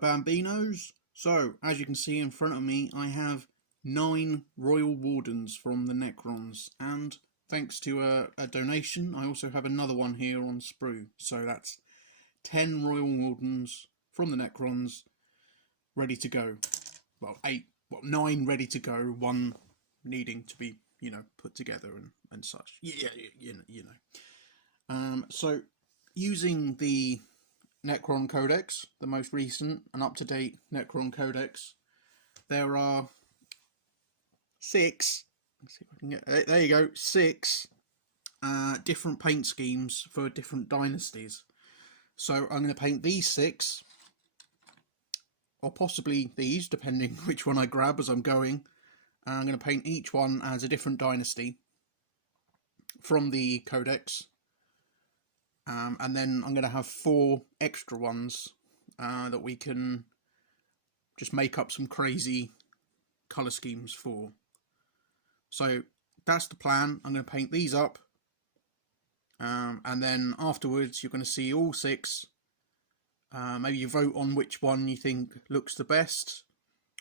Bambinos. So, as you can see in front of me, I have 9 Royal Wardens from the Necrons, and thanks to a donation, I also have another one here on sprue. So that's 10 Royal Wardens from the Necrons ready to go. Well, 9 ready to go, 1 needing to be, put together and such. So, using the Necron codex, the most recent and up-to-date Necron codex, there are 6, let's see if I can get, there you go, 6 different paint schemes for different dynasties. So I'm going to paint these 6, or possibly these, depending which one I grab as I'm going. I'm going to paint each one as a different dynasty from the codex. And then I'm going to have 4 extra ones that we can just make up some crazy colour schemes for. So that's the plan. I'm going to paint these up. And then afterwards you're going to see all 6. Maybe you vote on which one you think looks the best,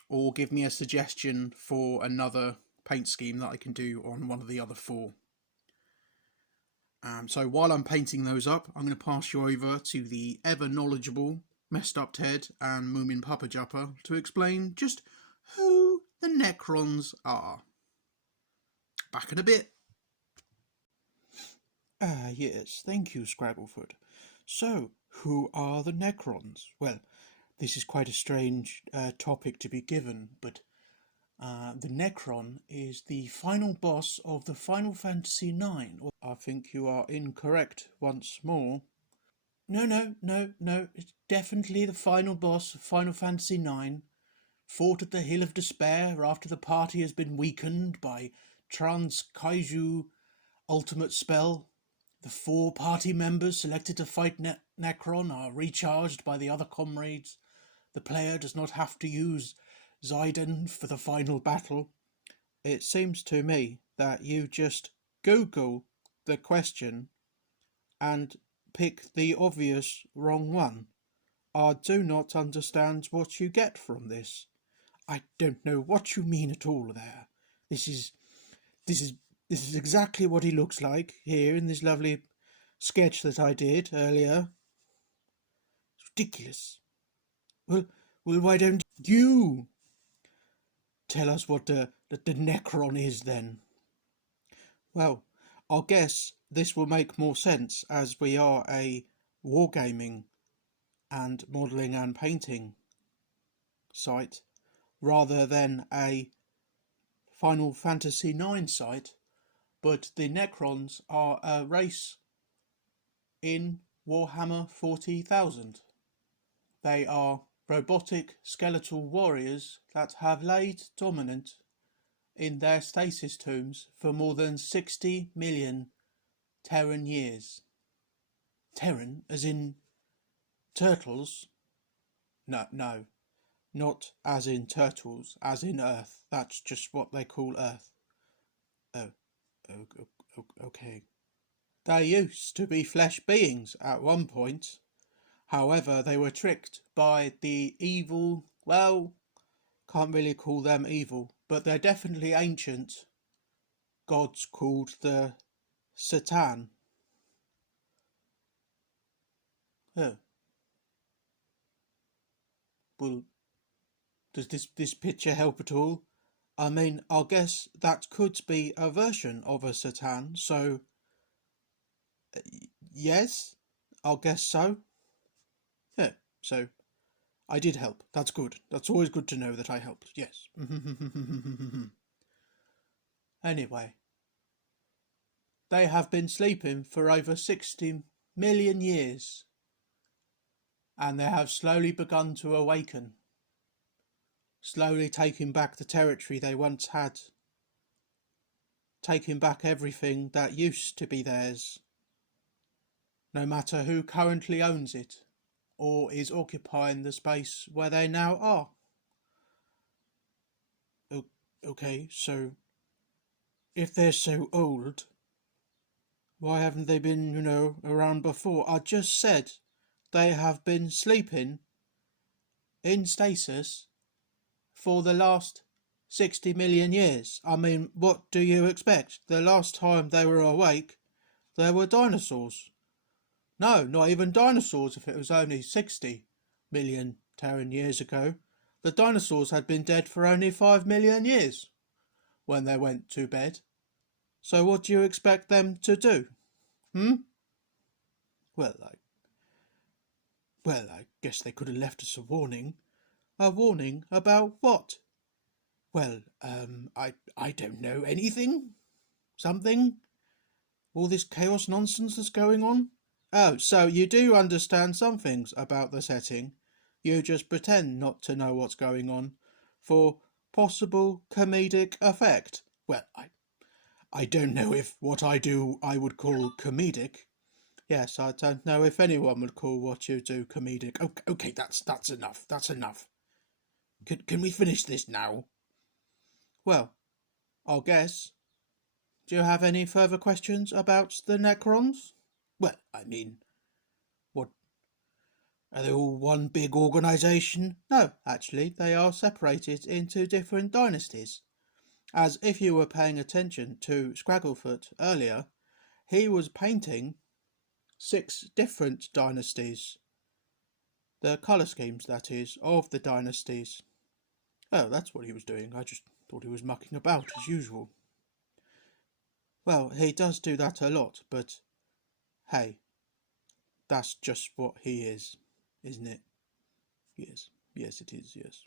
or give me a suggestion for another paint scheme that I can do on one of the other 4. So while I'm painting those up, I'm going to pass you over to the ever knowledgeable Messed Up Ted and Moomin Papa Jupper to explain just who the Necrons are. Back in a bit. Yes, thank you, Scrabblefoot. So, who are the Necrons? Well, this is quite a strange topic to be given, but the Necron is the final boss of the Final Fantasy IX. I think you are incorrect once more. No, it's definitely the final boss of Final Fantasy IX. Fought at the Hill of Despair after the party has been weakened by Trans Kaiju Ultimate Spell. The 4 party members selected to fight Necron are recharged by the other comrades. The player does not have to use Zidane for the final battle. It seems to me that you just Google the question and pick the obvious wrong one. I do not understand what you get from this. I don't know what you mean at all there. This is exactly what he looks like here in this lovely sketch that I did earlier. It's ridiculous. Well, why don't you tell us what the Necron is then? Well, I guess this will make more sense as we are a wargaming and modelling and painting site rather than a Final Fantasy IX site. But the Necrons are a race in Warhammer 40,000. They are robotic skeletal warriors that have laid dominant in their stasis tombs for more than 60 million Terran years. Terran, as in turtles? No, not as in turtles, as in Earth. That's just what they call Earth. Oh, okay. They used to be flesh beings at one point. However, they were tricked by the evil, well, can't really call them evil, but they're definitely ancient gods called the Satan. Oh. Well, does this picture help at all? I mean, I guess that could be a version of a Satan, so yes, I guess so. Yeah, so I did help. That's good. That's always good to know that I helped. Yes. Anyway, they have been sleeping for over 60 million years, and they have slowly begun to awaken, slowly taking back the territory they once had, taking back everything that used to be theirs, no matter who currently owns it or is occupying the space where they now are. Okay, so if they're so old, why haven't they been, around before? I just said they have been sleeping in stasis for the last 60 million years. I mean, what do you expect? The last time they were awake, there were dinosaurs. No, not even dinosaurs if it was only 60 million Terran years ago. The dinosaurs had been dead for only 5 million years when they went to bed. So what do you expect them to do? Well, I guess they could have left us a warning. A warning about what? Well, I don't know. Anything? Something? All this chaos nonsense that's going on? Oh, so you do understand some things about the setting. You just pretend not to know what's going on for possible comedic effect. Well, I don't know if what I do I would call comedic. Yes, I don't know if anyone would call what you do comedic. Okay, that's enough. That's enough. Can we finish this now? Well, I'll guess. Do you have any further questions about the Necrons? Well, I mean, what? Are they all one big organisation? No, actually, they are separated into different dynasties. As if you were paying attention to Scragglefoot earlier, he was painting 6 different dynasties. The colour schemes, that is, of the dynasties. Oh, that's what he was doing. I just thought he was mucking about as usual. Well, he does do that a lot, but hey, that's just what he is, isn't it? Yes, it is, yes.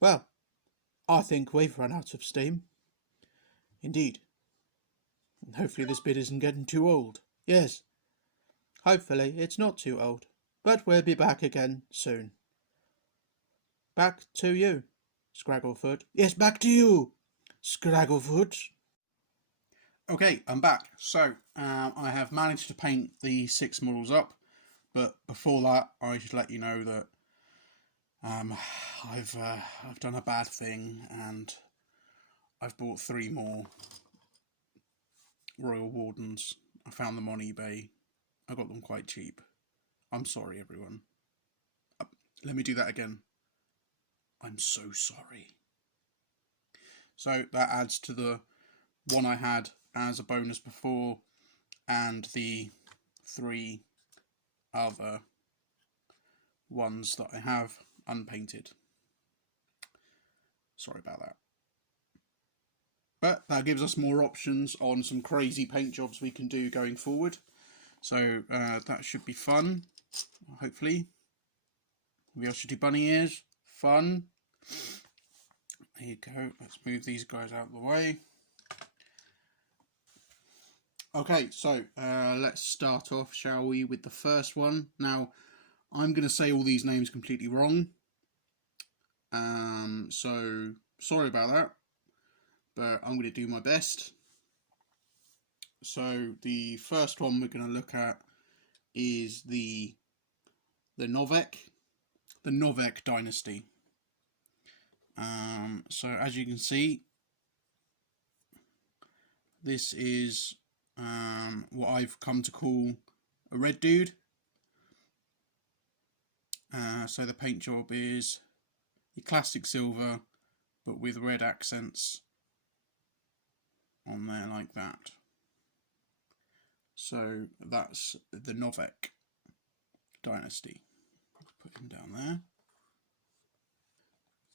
Well, I think we've run out of steam. Indeed. And hopefully this bit isn't getting too old. Yes, hopefully it's not too old. But we'll be back again soon. Back to you, Scragglefoot. Yes, back to you, Scragglefoot. Okay, I'm back. So, I have managed to paint the 6 models up, but before that, I should let you know that I've done a bad thing, and I've bought 3 more Royal Wardens. I found them on eBay. I got them quite cheap. I'm sorry, everyone. Let me do that again. I'm so sorry. So that adds to the one I had as a bonus before, and the 3 other ones that I have unpainted. Sorry about that. But that gives us more options on some crazy paint jobs we can do going forward. So that should be fun, hopefully. We also do bunny ears. Fun. There you go. Let's move these guys out of the way. Okay, so let's start off, shall we, with the first one. Now, I'm going to say all these names completely wrong. So, sorry about that. But I'm going to do my best. So, the first one we're going to look at is the Novek dynasty. So, as you can see, this is what I've come to call a red dude. So the paint job is the classic silver, but with red accents on there like that. So that's the Novek dynasty. Put him down there.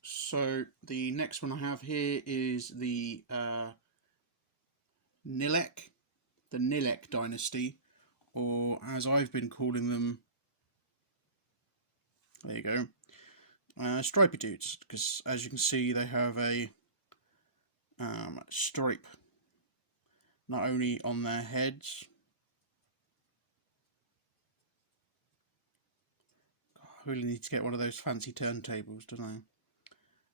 So the next one I have here is the Nilek dynasty, or as I've been calling them, there you go, stripy dudes, because as you can see they have a stripe not only on their heads, I really need to get one of those fancy turntables, don't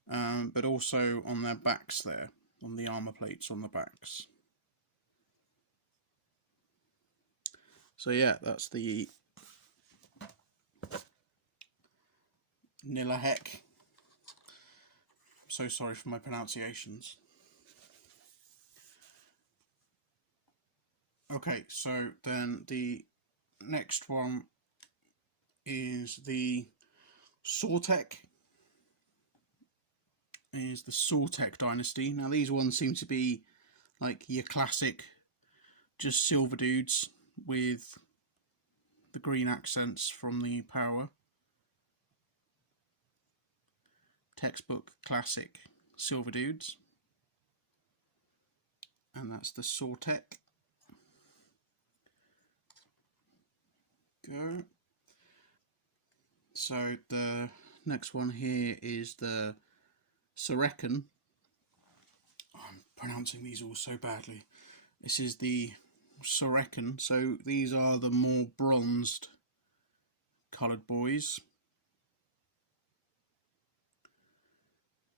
I? But also on their backs there, on the armor plates on the backs. So yeah, that's the Nilahek. I'm so sorry for my pronunciations. Okay, so then the next one is the Sortek is the Sortek dynasty. Now these ones seem to be like your classic, just silver dudes with the green accents from the power. Textbook classic silver dudes. And that's the Sortek. Go. So the next one here is the Necron. I'm pronouncing these all so badly. This is the Necron. So these are the more bronzed coloured boys.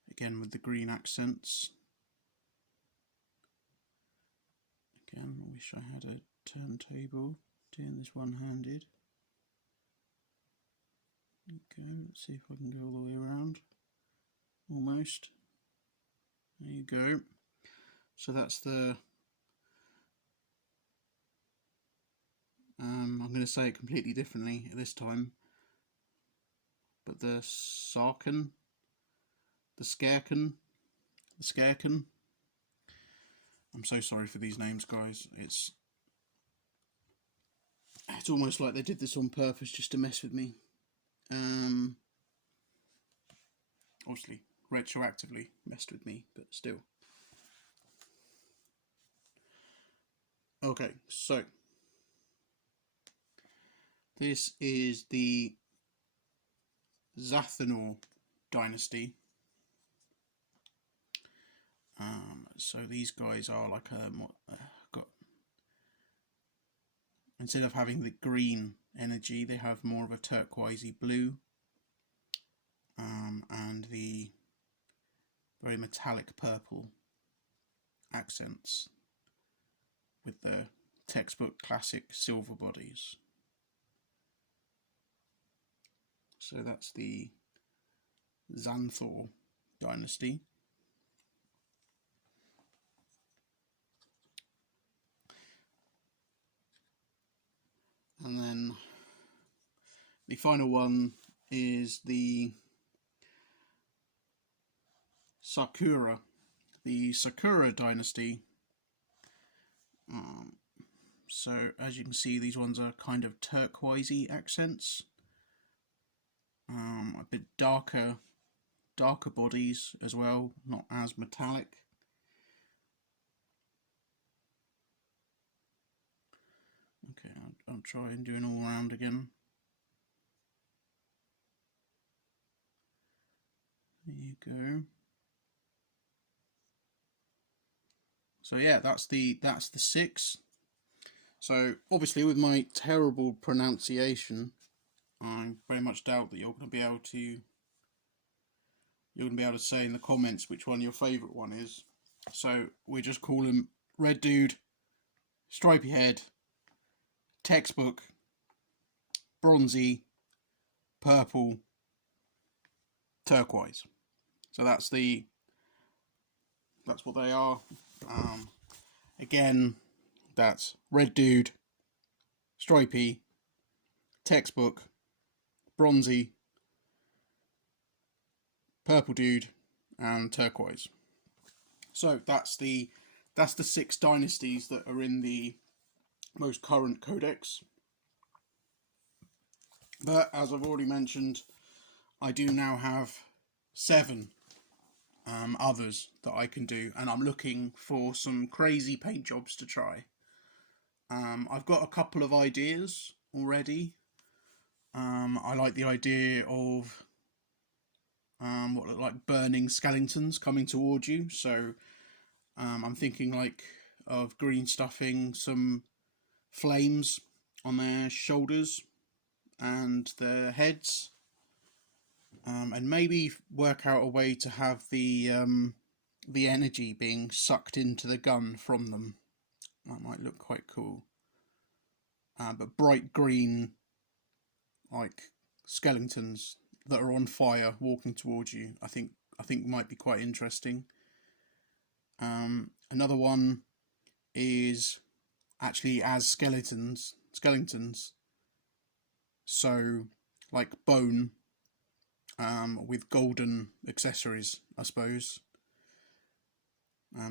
Again with the green accents. Again, I wish I had a turntable doing this one-handed. Okay, let's see if I can go all the way around. Almost. There you go. So that's the... I'm going to say it completely differently this time. But the Sarkin, the Scarecon, I'm so sorry for these names, guys. It's almost like they did this on purpose just to mess with me. Obviously, retroactively messed with me, but still. Okay, so this is the Zathanor dynasty. So these guys are like instead of having the green energy, they have more of a turquoisey blue, and the very metallic purple accents with the textbook classic silver bodies. So that's the Xanthor dynasty. And then the final one is the Sakura, the Sakura dynasty. So as you can see, these ones are kind of turquoisey accents, a bit darker bodies as well, not as metallic. Okay, I'll try and do an all round again. There you go. So yeah, that's the 6. So obviously, with my terrible pronunciation, I very much doubt that you're going to be able to say in the comments which one your favourite one is. So we just call him Red Dude, Stripy Head, Textbook, Bronzy, Purple, Turquoise. So that's what they are. Again, that's Red Dude, Stripy, Textbook, Bronzy, Purple Dude, and Turquoise. So that's the 6 dynasties that are in the most current codex. But as I've already mentioned, I do now have 7 others that I can do, and I'm looking for some crazy paint jobs to try. I've got a couple of ideas already. I like the idea of what look like burning skeletons coming towards you. So I'm thinking like of green stuffing some flames on their shoulders and their heads, and maybe work out a way to have the energy being sucked into the gun from them. That might look quite cool. But bright green, like skeletons that are on fire walking towards you, I think might be quite interesting. Another one is actually as skeletons, so like bone, with golden accessories, I suppose.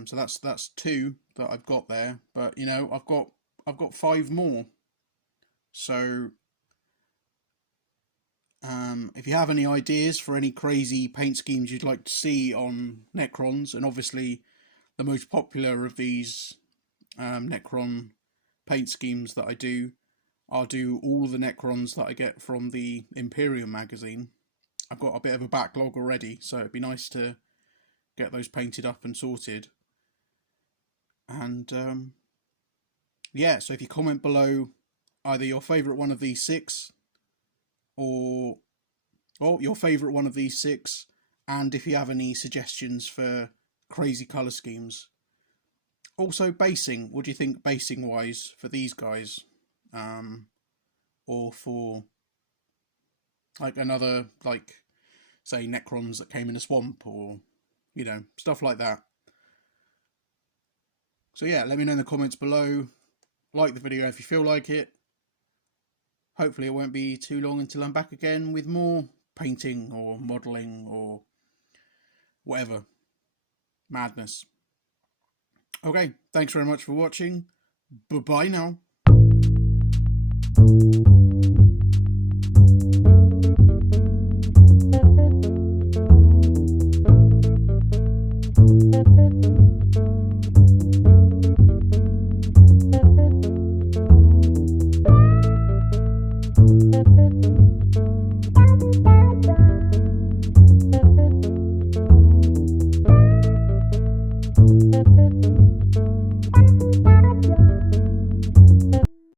So that's 2 that I've got there, but you know, I've got 5 more. So if you have any ideas for any crazy paint schemes you'd like to see on Necrons, and obviously the most popular of these Necron paint schemes that I do, I'll do all the Necrons that I get from the Imperium magazine. I've got a bit of a backlog already, so it'd be nice to get those painted up and sorted. And yeah, so if you comment below either your favourite one of these 6 or your favourite one of these 6, and if you have any suggestions for crazy colour schemes. Also basing, what do you think basing wise for these guys? Or for like another, like say Necrons that came in a swamp, or you know, stuff like that. So yeah, let me know in the comments below. Like the video if you feel like it. Hopefully it won't be too long until I'm back again with more painting or modelling or whatever madness. Okay, thanks very much for watching. Bye-bye now.